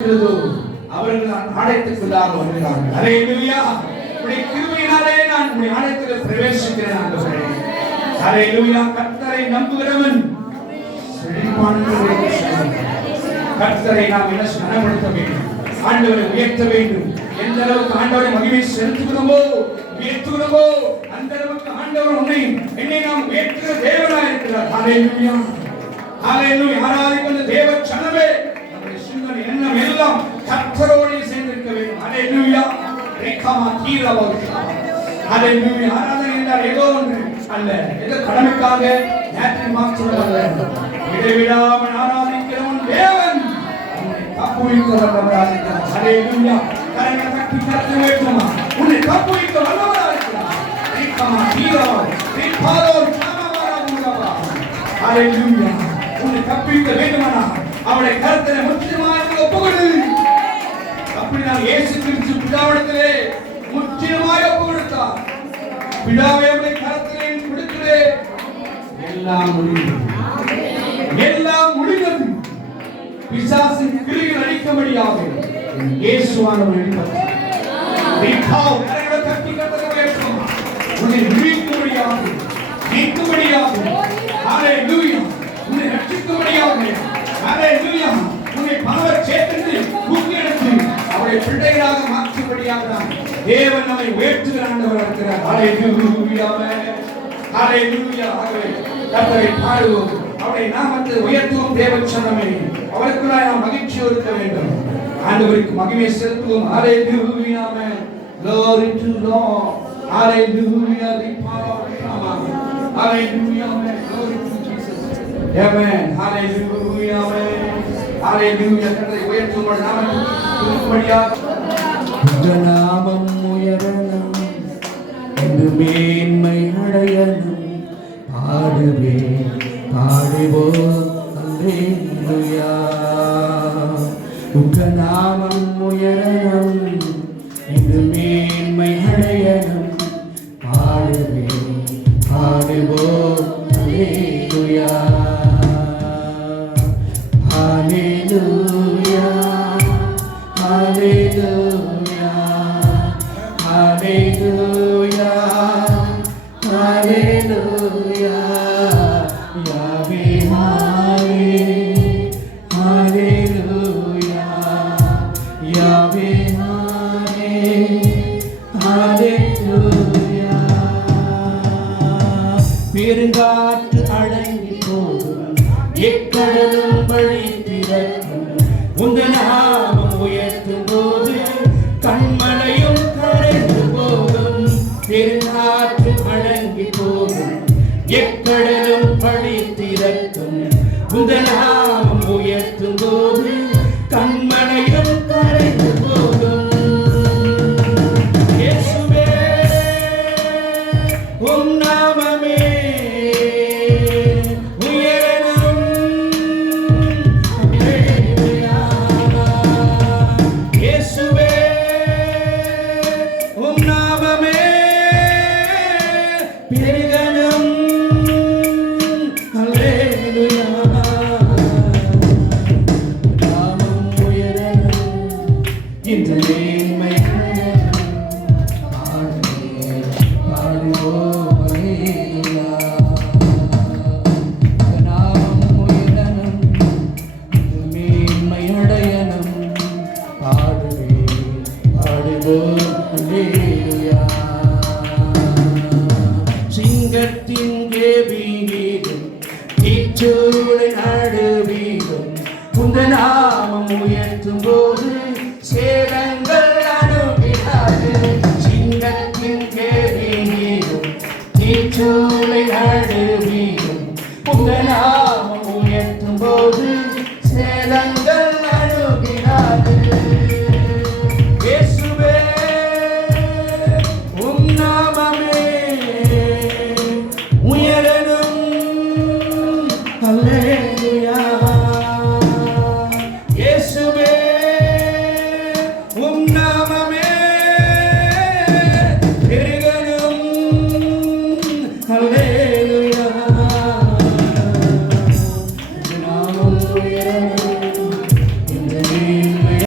அவர்கள் ஆலயத்துக்குள்ளாக வருகிறார்கள். ஹல்லேலூயா. உம்முடைய கிருபையினாலே நான் உம்முடைய ஆலயத்தில் பிரவேசிக்கிறேன் ஆண்டவரே. ஹல்லேலூயா. கர்த்தரை நம்புகிறவன் கர்த்தரை நாம் என்ன மனப்படுத்த வேண்டும், ஆண்டவரை உயர்த்த வேண்டும். எந்த அளவுக்கு ஆண்டவரை மகிமை செலுத்துகிறோமோ உயர்த்துகிறோமோ அந்த அளவுக்கு ஆண்டவர் உன்னை என்னை நாம் உயர்த்துகிற தேவனாய் இருக்கிறார். ஹல்லேலூயா. ஹல்லேலூயா. ஆராதிக்கிற தேவ சனமே எண்ணம் எல்லாம் கர்த்தரோடு சேர்ந்திருக்க வேண்டும். ஹல்லேலூயா. ரேகாமா தீரவாக. ஹல்லேலூயா. ஆராதனை என்றால் ஏதோ ஒன்று அல்ல, ஏதோ கடமைக்காக நேற்று மாத்திரம் அல்ல, இடைவிடாமல் ஆராதிக்கிறவன் தேவன் உன்னை காப்புவிக்க வல்லவராக இருக்கிறார். ஹல்லேலூயா. கரங்களை தட்டி கத்த வேண்டுமா? உன்னை காப்புவிக்க வல்லவராக இருக்கிறார். ரேகாமா தீரவாக. ரேகாலோ சாமவாரா. ஹல்லேலூயா. உன்னை காப்புவிக்க வேண்டுமானா அவருடைய கருத்தை முற்றிலுமாக ஒப்புக்கொடு. அப்படி நான் இயேசு கிறிஸ்து பிதாவிடத்திலே முற்றிலுமாக ஒப்பு கொடுத்தார். பிதாவே அவருடைய கருத்திலே கொடுக்கிறே. எல்லாம் முடிந்தது, எல்லாம் முடிந்தது. பிசாசின் கிரிகள் அழிக்கும்படியாக இயேசுவானவர் அழித்தார். நீக்காவ் கரங்களை தட்டி கத்த வேண்டும். உன்னை விடுவிக்கும்படியாக, மீட்கும்படியாக. ஹல்லேலூயா. உன்னை ரட்சிக்கும்படியாக. ஹல்லேலூயா. உன்னை பாவ சேற்றிலிருந்து தூக்கி எடுத்து அவருடைய பிள்ளைகளாக மாற்றும்படியாக தேவன் நம்மை உயர்த்துகிற ஆண்டவராக இருக்கிறார். ஹல்லேலூயா. ஹல்லேலூயா. கர்த்தரை பாடுவோம், அவருடைய நாமத்தை உயர்த்துவோம். தேவ சனமே, அவருக்குள்ளாய் நாம் மகிழ்ச்சியோடு இருக்க வேண்டும். ஆண்டவருக்கு மகிமை செலுத்துவோம். ஹல்லேலூயா. Glory to Lord. Hallelujah. The power of God. Hallelujah. Glory to Jesus. Amen. Hallelujah. Hallelujah. கர்த்தரை உயர்த்துவோம். நாமம் உயரணும், மேன்மை அடையணும். பாடுவேன் பாடுவோம். அல்லேலூயா. உங்க நாமம் உயரணும், மேன்மை அடையணும். பாடுவேன் பாடுவோம். அல்லேலூயா. Hallelujah, hallelujah, hallelujah, hallelujah. Yahweh, hallelujah, Yahweh, hallelujah. பெருங்காற்று அடங்கி போகும், எக்கடலும் வழி திறக்கும். உந்த நாமம் உயர்த்தும் போது கண்மலையும் கரைந்து போகும். பெருங்காற்று அடங்கி போகும், எக்கடலும் வழி திறக்கும். உந்த நாமம் உயர்த்தும் போது கண்மலையும் கரைந்து போகும். இயேசுவே உம் நாமமே சிங்கத்தின் கேபீகம் தீச்சூளை நடுவீகம். உந்த நாமம் உயர்த்தும்